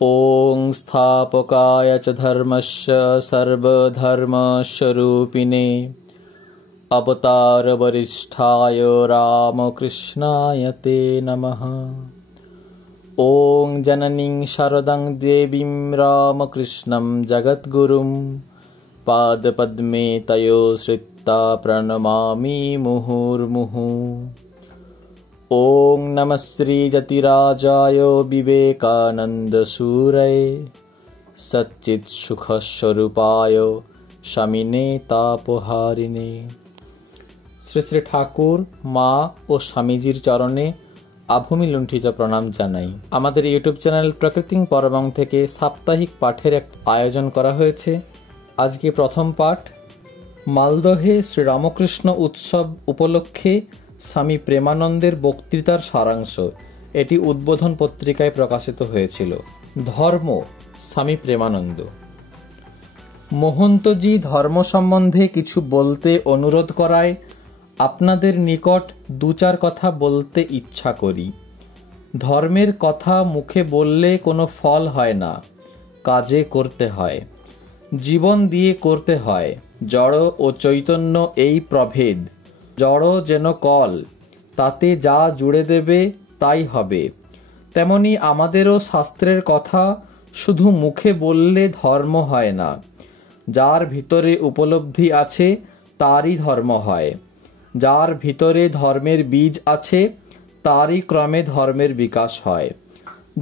ॐ स्थापकाय च धर्मस्य सर्वधर्मस्वरूपिणे अवतारवरिष्ठाय रामकृष्णाय ते नमः। ॐ जननीं शरदं देवीं रामकृष्णं जगद्गुरुं पादपद्मे तयो श्रित्वा प्रणमामि मुहुर्मुहुः। ॐ नमः श्रीजतिराजाय विवेकानन्दसूरये सच्चित्सुखस्वरूपाय शमिने तापहारिणे। শ্রী শ্রী ঠাকুর, মা ও স্বামীজির চরণে আভূমি লুণ্ঠিত প্রণাম জানাই। আমাদের ইউটিউব চ্যানেল প্রকৃতিং পরমং থেকে সাপ্তাহিক পাঠের এক আয়োজন করা হয়েছে। আজকে প্রথম পাঠ, মালদহে শ্রীরামকৃষ্ণ উৎসব উপলক্ষে স্বামী প্রেমানন্দের বক্তৃতার সারাংশ। এটি উদ্বোধন পত্রিকায় প্রকাশিত হয়েছিল। ধর্ম, স্বামী প্রেমানন্দ। মহন্তজি ধর্ম সম্বন্ধে কিছু বলতে অনুরোধ করায় আপনাদের নিকট দু চার কথা বলতে ইচ্ছা করি। ধর্মের কথা মুখে বললে কোনো ফল হয় না, কাজে করতে হয়, জীবন দিয়ে করতে হয়। জড় ও চৈতন্য এই প্রভেদ। জড় যেন কল, তাতে যা জুড়ে দেবে তাই হবে। তেমনি আমাদেরও শাস্ত্রের কথা শুধু মুখে বললে ধর্ম হয় না। যার ভিতরে উপলব্ধি আছে তারই ধর্ম হয়। যার ভিতরে ধর্মের বীজ আছে তারই ক্রমে ধর্মের বিকাশ হয়।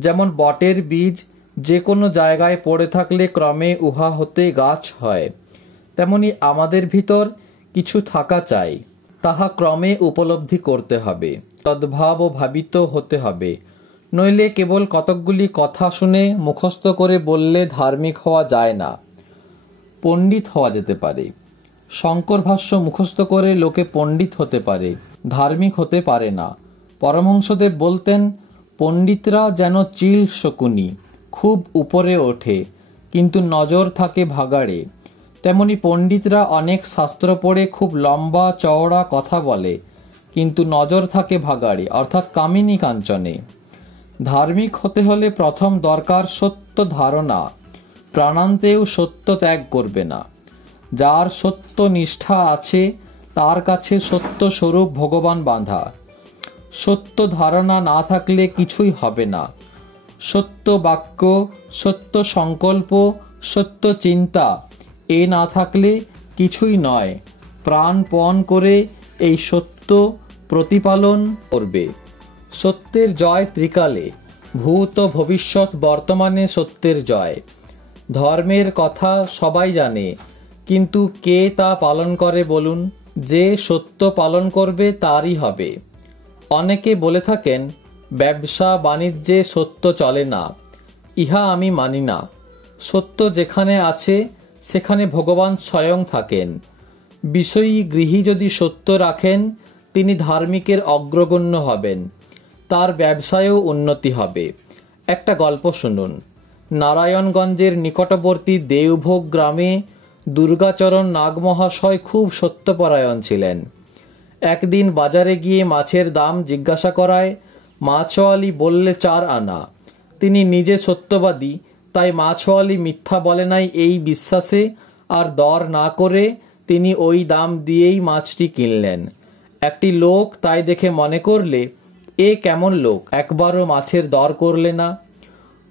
যেমন বটের বীজ যে কোনো জায়গায় পড়ে থাকলে ক্রমে উহা হতে গাছ হয়, তেমনি আমাদের ভিতর কিছু থাকা চাই, তাহা ক্রমে উপলব্ধি করতে হবে, তদ্ভাব ও ভাবিত হতে হবে। নইলে কেবল কতকগুলি কথা শুনে মুখস্থ করে বললে ধার্মিক হওয়া যায় না, পণ্ডিত হওয়া যেতে পারে। শঙ্কর ভাষ্য মুখস্থ করে লোকে পণ্ডিত হতে পারে, ধার্মিক হতে পারে না। পরমহংসদেব বলতেন, পণ্ডিতরা যেন চিল শকুনি, খুব উপরে ওঠে কিন্তু নজর থাকে ভাগাড়ে। তেমনি পণ্ডিতরা অনেক শাস্ত্র পড়ে খুব লম্বা চওড়া কথা বলে, কিন্তু নজর থাকে ভাগাড়ে, অর্থাৎ কামিনী কাঞ্চনে। ধার্মিক হতে হলে প্রথম দরকার সত্য ধারণা। প্রাণান্তেও সত্য ত্যাগ করবে না। যার সত্য নিষ্ঠা আছে তার কাছে সত্য স্বরূপ ভগবান বাঁধা। সত্য ধারণা না থাকলে কিছুই হবে না। সত্য বাক্য, সত্য সংকল্প, সত্য চিন্তা এ না থাকলে কিছুই নয়। প্রাণপণ করে এই সত্য প্রতিপালন করবে। সত্যের জয় ত্রিকালে, ভূত ভবিষ্যৎ বর্তমানে সত্যের জয়। ধর্মের কথা সবাই জানে, কিন্তু কে তা পালন করে বলুন? যে সত্য পালন করবে তারই হবে। অনেকে বলে থাকেন, ব্যবসা বাণিজ্যে সত্য চলে না। ইহা আমি মানি না। সত্য যেখানে আছে সেখানে ভগবান স্বয়ং থাকেন। বিষয়ী গৃহী যদি সত্য রাখেন তিনি ধার্মিকের অগ্রগণ্য হবেন, তার ব্যবসায়ও উন্নতি হবে। একটা গল্প শুনুন। নারায়ণগঞ্জের নিকটবর্তী দেওভোগ গ্রামে দুর্গাচরণ নাগমহাশয় খুব সত্যপরায়ণ ছিলেন। একদিন বাজারে গিয়ে মাছের দাম জিজ্ঞাসা করায় মাছওয়ালি বললে 4 আনা। তিনি নিজে সত্যবাদী, তাই মাছওয়ালি মিথ্যা বলে নাই এই বিশ্বাসে আর দর না করে তিনি ওই দাম দিয়েই মাছটি কিনলেন। একটি লোক তাই দেখে মনে করলে, এ কেমন লোক, একবারও মাছের দর করলে না।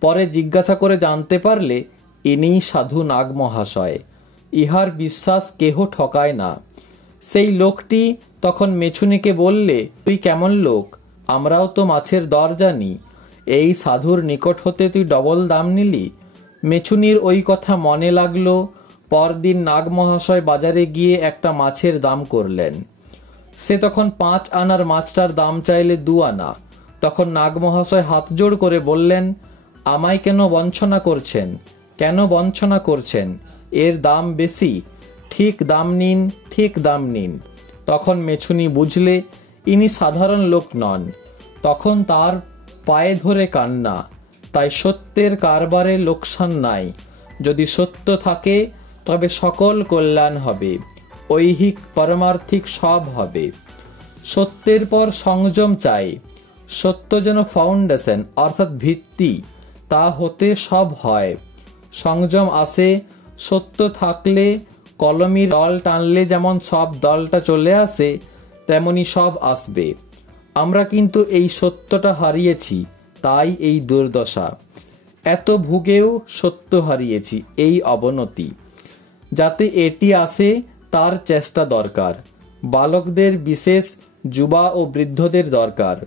পরে জিজ্ঞাসা করে জানতে পারলে ইনিই সাধু নাগ মহাশয়। ইহার বিশ্বাস কেহ ঠকায় না। সেই লোকটি তখন মেছুনিকে বললে, তুই কেমন লোক, আমরাও তো মাছের দর জানি, এই সাধুর নিকট হতে তুই ডবল দাম নিলি। মেছুনির ওই কথা মনে লাগলো। পরদিন নাগ মহাশয় বাজারে গিয়ে একটা মাছের দাম করলেন। সে তখন 5 আনার মাছটার দাম চাইলে 2 আনা। তখন নাগ মহাশয় হাত জোড় করে বললেন, আমায় কেন বঞ্চনা করছেন? কেন বঞ্চনা করছেন? এর দাম বেশি, ঠিক দাম নিন, ঠিক দাম নিন। তখন মেছুনি বুঝলে ইনি সাধারণ লোক নন। তখন তার পায়ে ধরে কান্না। তাই সত্যের কারবারে লোকসান নাই। যদি সত্য থাকে তবে সকল কল্যাণ হবে, ঐহিক পারমার্থিক সব হবে। সত্যের পর সংযম চাই। সত্য যেন ফাউন্ডেশন অর্থাৎ ভিত্তি, তা হতে সব হয়। সংযম আসে, সত্য থাকলে, কলমির দল টানলে যেমন সব দলটা চলে আসে, তেমনি সব আসবে। আমরা কিন্তু এই সত্যটা হারিয়েছি, তাই এই দুর্দশা। এত ভুগেও সত্য হারিয়েছি, এই অবনতি। যাতে এটি আসে তার চেষ্টা দরকার। বালকদের বিশেষ, যুবা ও বৃদ্ধদের দরকার।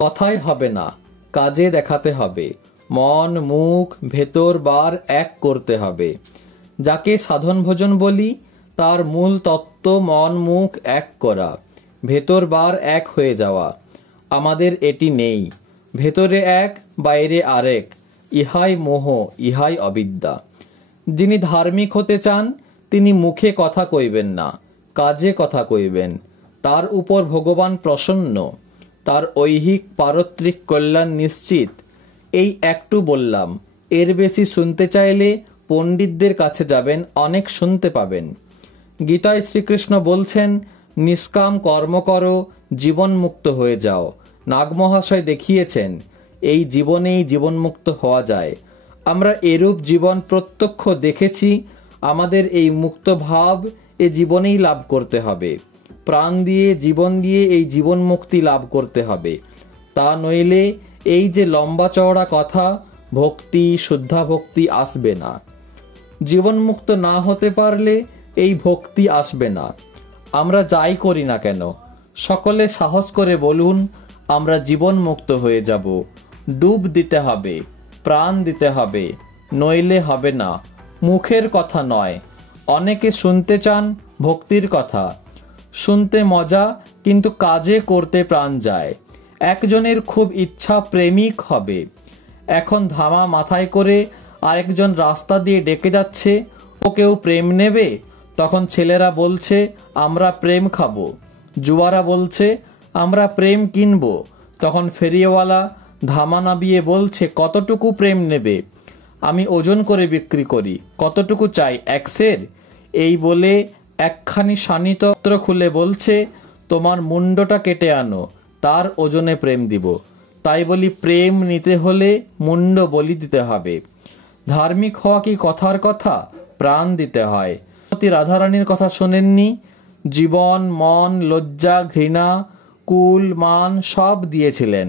কথায় হবে না, কাজে দেখাতে হবে। মন মুখ ভেতর বার এক করতে হবে। যাকে সাধন ভোজন বলি, তার মূল তত্ত্ব মন মুখ এক করা, ভেতর বার এক হয়ে যাওয়া। আমাদের এটি নেই। ভেতরে এক, বাইরে আরেক। ইহাই মোহ, ইহাই অবিদ্যা। যিনি ধার্মিক হতে চান, তিনি মুখে কথা কইবেন না, কাজে কথা কইবেন। তার উপর ভগবান প্রসন্ন, তার ঐহিক পারত্রিক কল্যাণ নিশ্চিত। এই একটু বললাম, এর বেশি শুনতে চাইলে পণ্ডিতদের কাছে যাবেন, অনেক শুনতে পাবেন। গীতায় শ্রীকৃষ্ণ বলছেন, নিষ্কাম কর্ম করো, জীবন মুক্ত হয়ে যাও। নাগমহাশয় দেখিয়েছেন, এই জীবনেই জীবনমুক্ত হওয়া যায়। আমরা এরূপ জীবন প্রত্যক্ষ দেখেছি। আমাদের এই মুক্ত ভাব এ জীবনেই লাভ করতে হবে। প্রাণ দিয়ে, জীবন দিয়ে এই জীবন মুক্তি লাভ করতে হবে। তা নইলে এই যে লম্বা চওড়া কথা, ভক্তি, শুদ্ধা ভক্তি আসবে না। জীবনমুক্ত না হতে পারলে এই ভক্তি আসবে না। আমরা যাই করি না কেন, সকলে সাহস করে বলুন, আমরা জীবন মুক্ত হয়ে যাব। ডুব দিতে হবে, প্রাণ দিতে হবে, নইলে হবে না। মুখের কথা নয়। অনেকে শুনতে চান ভক্তির কথা, শুনতে মজা, কিন্তু কাজে করতে প্রাণ যায়। একজনের খুব ইচ্ছা প্রেমিক হবে। এখন ধামা মাথায় করে আরেকজন রাস্তা দিয়ে ডেকে যাচ্ছে, ও কেউ প্রেম নেবে? তখন ছেলেরা বলছে, আমরা প্রেম খাবো। যুবারা বলছে, আমরা প্রেম কিনবো। তখন ফেরিওয়ালা ধামা নাবিয়ে বলছে, কতটুকু প্রেম নেবে? আমি ওজন করে বিক্রি করি, কতটুকু চাই, 1 সের? এই বলে একখানি শানিতত্র খুলে বলছে, তোমার মুন্ডটা কেটে আনো, তার ওজনে প্রেম দিব। তাই বলি, প্রেম নিতে হলে মুন্ড বলি দিতে হবে। ধার্মিক হওয়া কি কথার কথা? প্রাণ দিতে হয়। রাধারানীর কথা শোনেননি? জীবন, মন, লজ্জা, ঘৃণা, কুল, মান সব দিয়েছিলেন।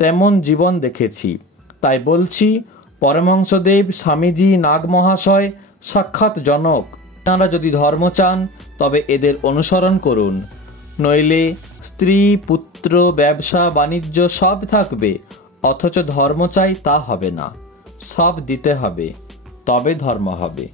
তেমন জীবন দেখেছি। তাই বলছি, পরমহংসদেব, স্বামীজি, নাগমহাশয় সাক্ষাৎ জনক। আপনারা যদি ধর্ম চান, তবে এদের অনুসরণ করুন। নইলে স্ত্রী, পুত্র, ব্যবসা, বাণিজ্য সব থাকবে, অথচ ধর্ম চাই তা হবে না। সব দিতে হবে, তবে ধর্ম হবে।